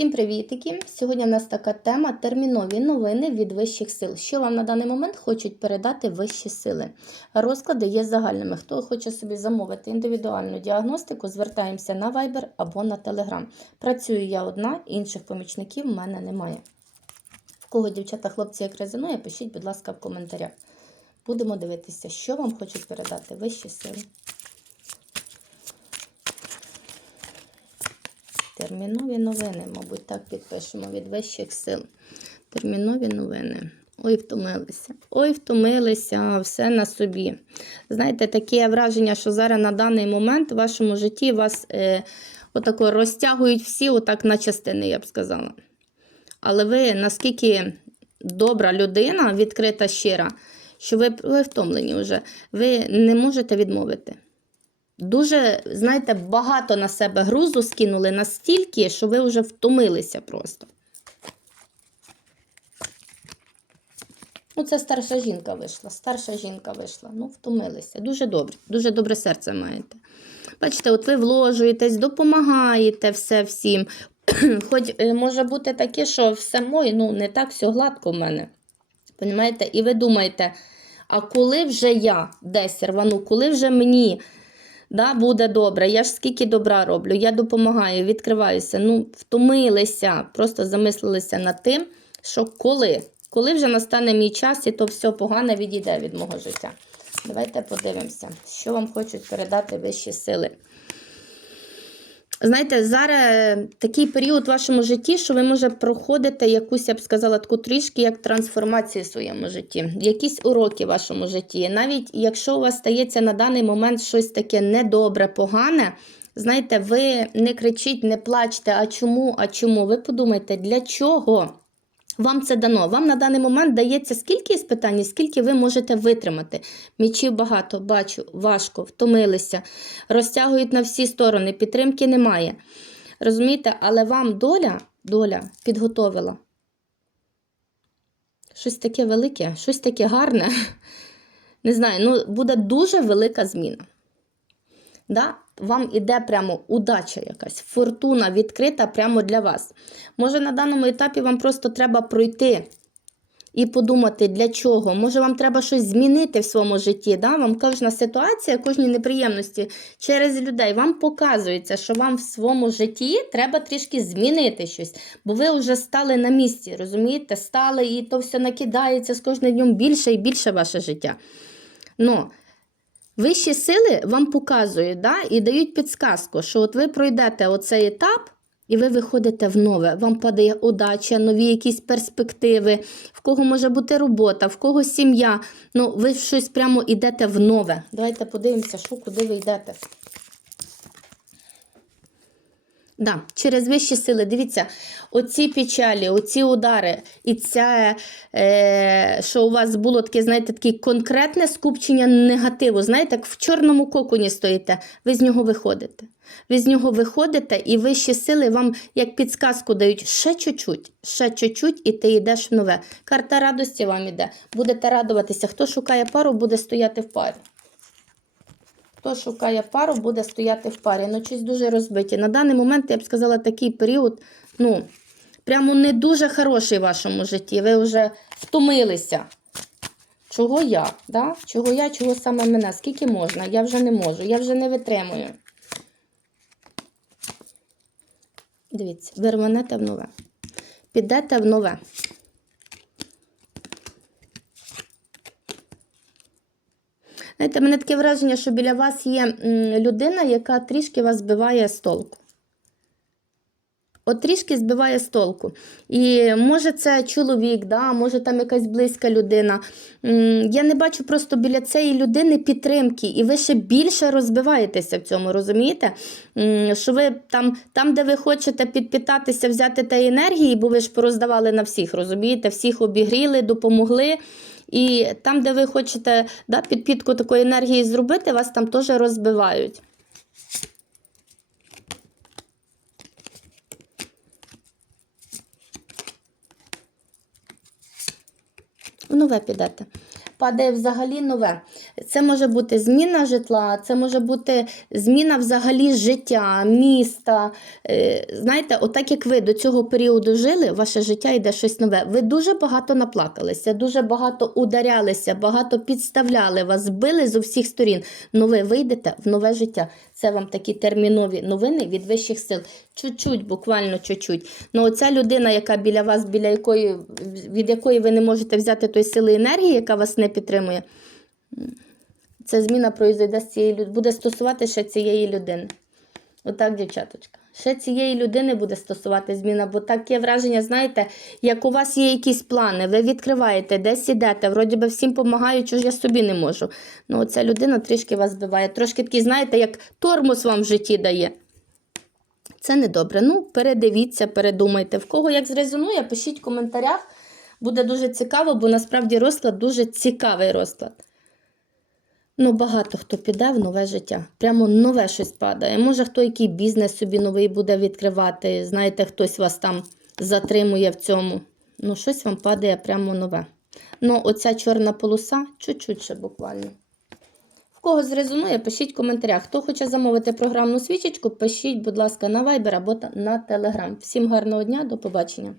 Всім привітики! Сьогодні в нас така тема термінові новини від вищих сил. Що вам на даний момент хочуть передати вищі сили? Розклади є загальними. Хто хоче собі замовити індивідуальну діагностику, звертаємося на Viber або на Telegram. Працюю я одна, інших помічників в мене немає. В кого дівчата, хлопці, як резонує, пишіть, будь ласка, в коментарях. Будемо дивитися, що вам хочуть передати вищі сили. Термінові новини, мабуть, так підпишемо від вищих сил. Термінові новини. Ой, втомилися. Ой, втомилися, все на собі. Знаєте, таке враження, що зараз на даний момент в вашому житті вас е, отако розтягують всі, отак на частини, я б сказала. Але ви наскільки добра людина, відкрита, щира, що ви, ви втомлені вже, ви не можете відмовити. Дуже, знаєте, багато на себе грузу скинули настільки, що ви вже втомилися просто. Ну, це старша жінка вийшла. Старша жінка вийшла. Ну, втомилися. Дуже добре, дуже добре серце маєте. Бачите, от ви вложуєтесь, допомагаєте все всім. Хоч е, може бути таке, що все моє, ну, не так все гладко в мене. Понімаєте? І ви думаєте, а коли вже я десь рвану, коли вже мені да, буде добре, я ж скільки добра роблю, я допомагаю, відкриваюся. Ну, втомилися, просто замислилися над тим, що коли, коли вже настане мій час, і то все погане відійде від мого життя. Давайте подивимося, що вам хочуть передати вищі сили. Знаєте, зараз такий період в вашому житті, що ви може проходите якусь, я б сказала, таку трішки як трансформацію в своєму житті, якісь уроки в вашому житті. Навіть якщо у вас стається на даний момент щось таке недобре, погане, знаєте, ви не кричіть, не плачте, а чому, а чому? Ви подумайте, для чого? Вам це дано. Вам на даний момент дається скільки іспитань, скільки ви можете витримати. Мічів багато, бачу, важко, втомилися, розтягують на всі сторони, підтримки немає. Розумієте, але вам доля, доля підготовила. Щось таке велике, щось таке гарне. Не знаю, ну буде дуже велика зміна. Да? Вам іде прямо удача якась, фортуна відкрита прямо для вас. Може, на даному етапі вам просто треба пройти і подумати, для чого. Може, вам треба щось змінити в своєму житті. Да? Вам кожна ситуація, кожні неприємності через людей вам показується, що вам в своєму житті треба трішки змінити щось, бо ви вже стали на місці, розумієте? Стали і то все накидається з кожним днем більше і більше ваше життя. Но Вищі сили вам показують да, і дають підсказку, що от ви пройдете оцей етап, і ви виходите в нове. Вам падає удача, нові якісь перспективи, в кого може бути робота, в кого сім'я. Ну, ви щось прямо йдете в нове. Давайте подивимося, що куди ви йдете. Да, через вищі сили. Дивіться, оці печалі, оці удари, і це, е, що у вас було таке, знаєте, таке конкретне скупчення негативу. Знаєте, як в чорному коконі стоїте, ви з нього виходите. Ви з нього виходите, і вищі сили вам як підсказку дають ще чуть-чуть, ще чуть-чуть, і ти йдеш в нове. Карта радості вам іде. Будете радуватися. Хто шукає пару, буде стояти в парі. Хто шукає пару, буде стояти в парі. Ну, щось дуже розбиті. На даний момент, я б сказала, такий період, ну, прямо не дуже хороший в вашому житті. Ви вже втомилися. Чого я? Да? Чого я, чого саме мене? Скільки можна? Я вже не можу, я вже не витримую. Дивіться, ви рванете в нове. Підете в нове. Знаєте, мене таке враження, що біля вас є людина, яка трішки вас збиває з толку. От трішки збиває з толку. І може це чоловік, да, може там якась близька людина. Я не бачу просто біля цієї людини підтримки, і ви ще більше розбиваєтеся в цьому, розумієте? Що ви там, там, де ви хочете підпитатися, взяти та енергії, бо ви ж пороздавали на всіх, розумієте? Всіх обігріли, допомогли. І там, де ви хочете да, підпітку такої енергії зробити, вас там теж розбивають. Нове підете. Падає взагалі нове. Це може бути зміна житла, це може бути зміна взагалі життя, міста. Е, Знаєте, отак як ви до цього періоду жили, ваше життя йде щось нове. Ви дуже багато наплакалися, дуже багато ударялися, багато підставляли вас, били з усіх сторін. Ну ви вийдете в нове життя. Це вам такі термінові новини від вищих сил. Чуть-чуть, буквально чуть-чуть. Ну, оця людина, яка біля вас, біля якої, від якої ви не можете взяти той сили енергії, яка вас не підтримує. Ця зміна произойде з цієї людини, буде стосувати ще цієї людини. Отак, дівчаточка. Ще цієї людини буде стосувати зміна, бо таке враження, знаєте, як у вас є якісь плани, ви відкриваєте, десь ідете, вроді би всім допомагаю, чого ж я собі не можу. Ну, оця людина трішки вас збиває. Трошки такий, знаєте, як тормоз вам в житті дає. Це недобре. Ну, передивіться, передумайте. В кого як зрезонує, пишіть в коментарях. Буде дуже цікаво, бо насправді розклад дуже цікавий розклад. Ну, багато хто піде в нове життя. Прямо нове щось падає. Може, хто який бізнес собі новий буде відкривати. Знаєте, хтось вас там затримує в цьому. Ну, щось вам падає прямо нове. Ну, оця чорна полоса, чуть-чуть ще буквально. В кого зрезонує, пишіть в коментарях. Хто хоче замовити програмну свічечку, пишіть, будь ласка, на Viber або на Telegram. Всім гарного дня, до побачення.